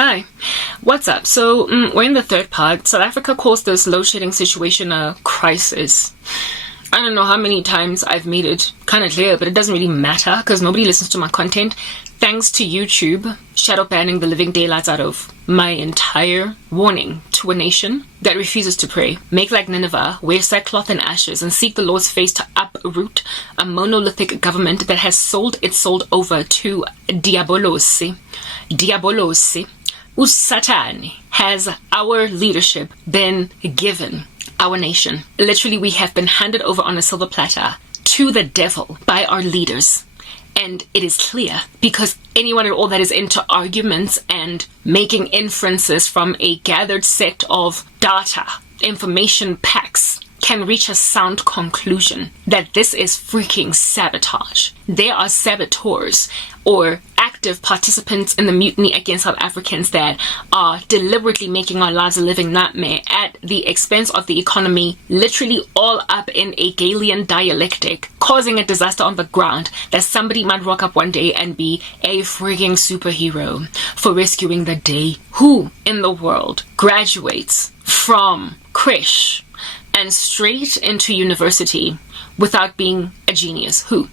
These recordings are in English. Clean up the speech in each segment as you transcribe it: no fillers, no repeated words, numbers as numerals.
Hi, what's up? So, we're in the third part. South Africa calls this load shedding situation a crisis. I don't know how many times I've made it kind of clear, but it doesn't really matter because nobody listens to my content. Thanks to YouTube shadow banning the living daylights out of my entire warning to a nation that refuses to pray. Make like Nineveh, wear sackcloth and ashes, and seek the Lord's face to uproot a monolithic government that has sold its soul over to Diabolos. Usatani has our leadership been given. Our nation. Literally, we have been handed over on a silver platter to the devil by our leaders. And it is clear because anyone at all that is into arguments and making inferences from a gathered set of data, information packs, can reach a sound conclusion that this is freaking sabotage. There are saboteurs or active participants in the mutiny against South Africans that are deliberately making our lives a living nightmare at the expense of the economy, literally all up in a Galilean dialectic, causing a disaster on the ground that somebody might rock up one day and be a freaking superhero for rescuing the day. Who in the world graduates from Krish and straight into university without being a genius? Who?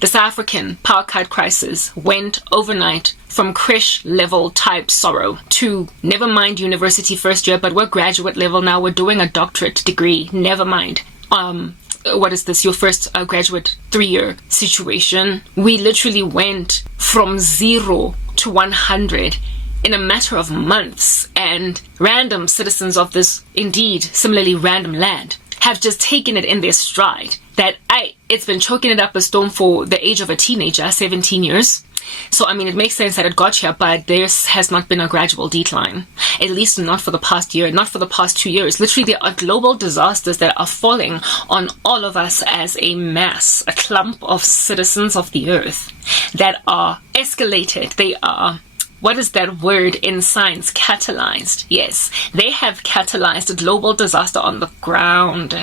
The South African power cut crisis went overnight from Krish level type sorrow to never mind university first year, but we're graduate level now. We're doing a doctorate degree. Never mind. What is this? Your first graduate 3-year situation. We literally went from 0 to 100 in a matter of months, and random citizens of this indeed similarly random land have just taken it in their stride. It's been choking it up a storm for the age of a teenager, 17 years. So, I mean, it makes sense that it got here, but there has not been a gradual decline. At least not for the past year, not for the past 2 years. Literally, there are global disasters that are falling on all of us as a mass, a clump of citizens of the earth that are escalated. They are, what is that word in science? Catalyzed. Yes, they have catalyzed a global disaster on the ground.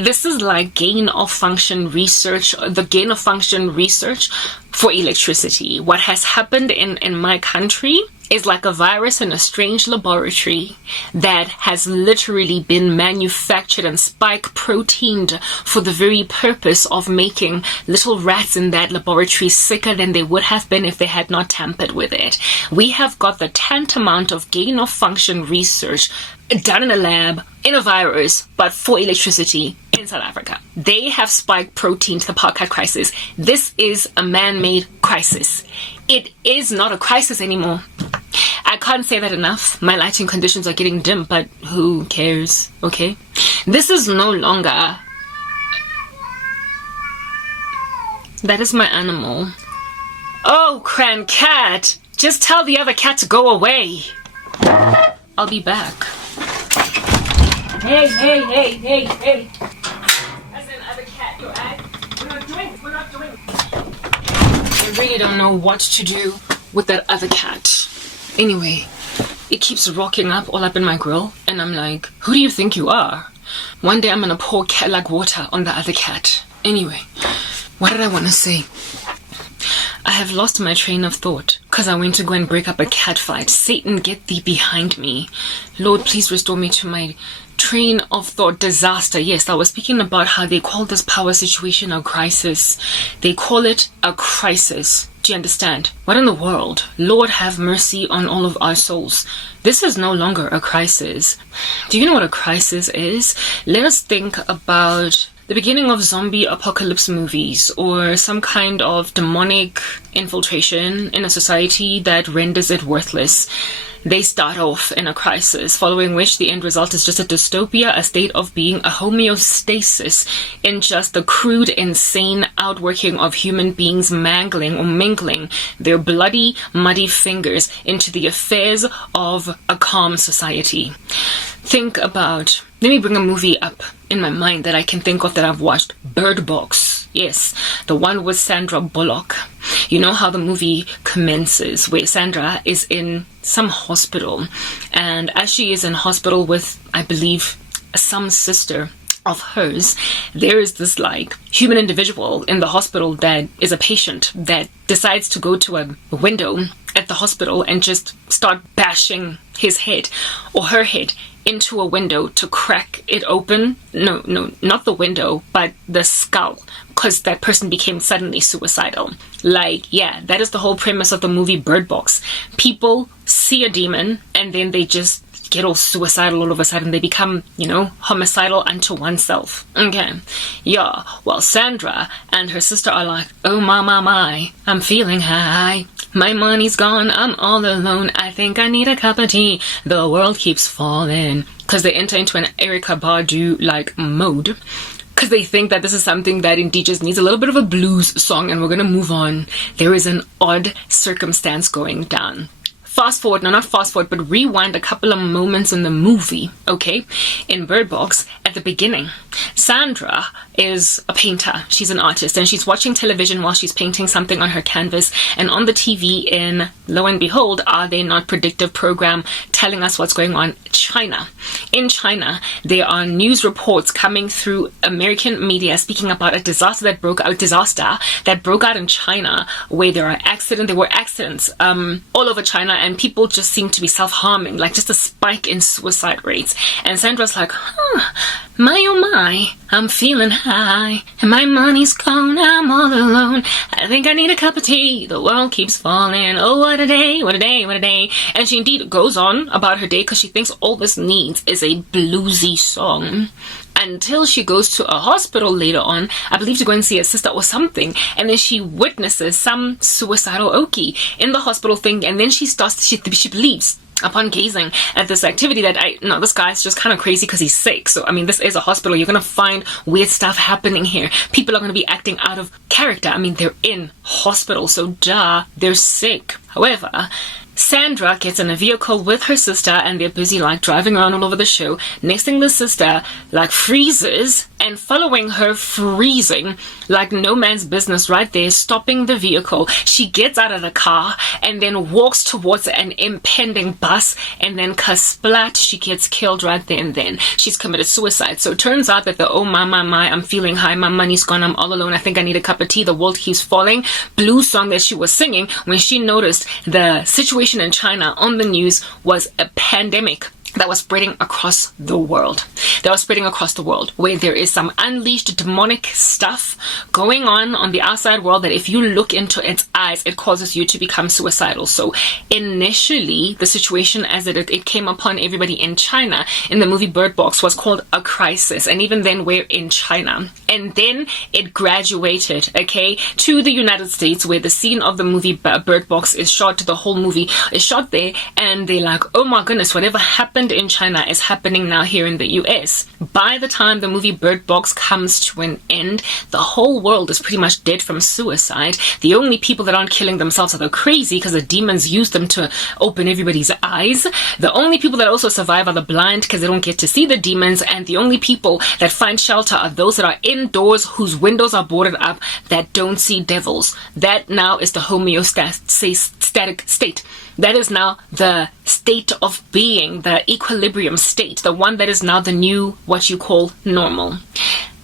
This is like gain of function research, the gain of function research for electricity. What has happened in my country is like a virus in a strange laboratory that has literally been manufactured and spike proteined for the very purpose of making little rats in that laboratory sicker than they would have been if they had not tampered with it. We have got the tantamount of gain of function research done in a lab, in a virus, but for electricity in South Africa. They have spiked protein to the power cut crisis. This is a man-made crisis. It is not a crisis anymore. I can't say that enough. My lighting conditions are getting dim, but who cares, okay? This is no longer... That is my animal. Oh, Cran Cat! Just tell the other cat to go away. I'll be back. Hey. As an other cat, your ad. We're not doing. I really don't know what to do with that other cat. Anyway, it keeps rocking up all up in my grill, and I'm like, who do you think you are? One day I'm gonna pour cat-like water on the other cat. Anyway, what did I want to say? I have lost my train of thought because I went to go and break up a cat fight. Satan, get thee behind me. Lord, please restore me to my train of thought. Disaster. Yes, I was speaking about how they call this power situation a crisis. They call it a crisis. Do you understand? What in the world? Lord, have mercy on all of our souls. This is no longer a crisis. Do you know what a crisis is? Let us think about the beginning of zombie apocalypse movies or some kind of demonic infiltration in a society that renders it worthless. They start off in a crisis, following which the end result is just a dystopia, a state of being, a homeostasis in just the crude, insane outworking of human beings mangling or mingling their bloody, muddy fingers into the affairs of a calm society. Think about, let me bring a movie up in my mind that I can think of that I've watched. Bird Box. Yes, the one with Sandra Bullock. You know how the movie commences where Sandra is in some hospital, and as she is in hospital with, I believe, some sister, of hers, there is this like human individual in the hospital that is a patient that decides to go to a window at the hospital and just start bashing his head or her head into a window to crack it open. No, not the window, but the skull, because that person became suddenly suicidal. Like, yeah, that is the whole premise of the movie Bird Box. People see a demon and then they just get all suicidal all of a sudden. They become, homicidal unto oneself. Okay. Yeah. Well, Sandra and her sister are like, oh my, I'm feeling high. My money's gone. I'm all alone. I think I need a cup of tea. The world keeps falling. Because they enter into an Erykah Badu like mode. Because they think that this is something that indeed just needs a little bit of a blues song and we're going to move on. There is an odd circumstance going down. But rewind a couple of moments in the movie, okay? In Bird Box, at the beginning, Sandra is a painter. She's an artist, and she's watching television while she's painting something on her canvas. And on the TV, lo and behold, Are They Not Predictive program telling us what's going on? China. In China, there are news reports coming through American media speaking about a disaster that broke out in China, where there were accidents all over China, and people just seem to be self-harming, like just a spike in suicide rates. And Sandra's like, my oh my, I'm feeling high, and my money's gone, I'm all alone. I think I need a cup of tea, the world keeps falling. Oh, what a day, what a day, what a day. And she indeed goes on about her day because she thinks all this needs is a bluesy song. Until she goes to a hospital later on, I believe, to go and see a sister or something, and then she witnesses some suicidal okie in the hospital thing, and then she believes, upon gazing at this activity, that this guy's just kind of crazy because he's sick. So, I mean, this is a hospital. You're going to find weird stuff happening here. People are going to be acting out of character. I mean, they're in hospital, so duh, they're sick. However, Sandra gets in a vehicle with her sister and they're busy like driving around all over the show. Next thing, the sister like freezes, and following her freezing like no man's business right there, stopping the vehicle, she gets out of the car and then walks towards an impending bus, and then kasplat, she gets killed right there and then. She's committed suicide. So it turns out that the oh my, I'm feeling high, my money's gone, I'm all alone, I think I need a cup of tea, the world keeps falling blues song that she was singing when she noticed the situation in China on the news was a pandemic that was spreading across the world. Where there is some unleashed demonic stuff going on the outside world that if you look into its eyes, it causes you to become suicidal. So initially, the situation as it came upon everybody in China in the movie Bird Box was called a crisis. And even then, we're in China. And then it graduated, okay, to the United States, where the scene of the movie Bird Box is shot. The whole movie is shot there. And they're like, oh my goodness, whatever happened in China is happening now here in the US. By the time the movie Bird Box comes to an end, the whole world is pretty much dead from suicide. The only people that aren't killing themselves are the crazy, because the demons use them to open everybody's eyes. The only people that also survive are the blind, because they don't get to see the demons. And the only people that find shelter are those that are indoors, whose windows are boarded up, that don't see devils. That now is the homeostatic state. That is now the state of being, the equilibrium state, the one that is now the new, what you call normal.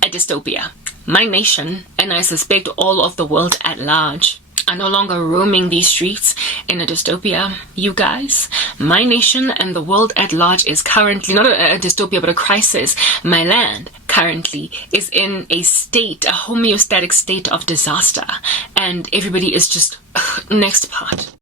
A dystopia. My nation, and I suspect all of the world at large, are no longer roaming these streets in a dystopia. You guys, my nation and the world at large is currently, not a dystopia, but a crisis. My land currently is in a homeostatic state of disaster. And everybody is just, next part.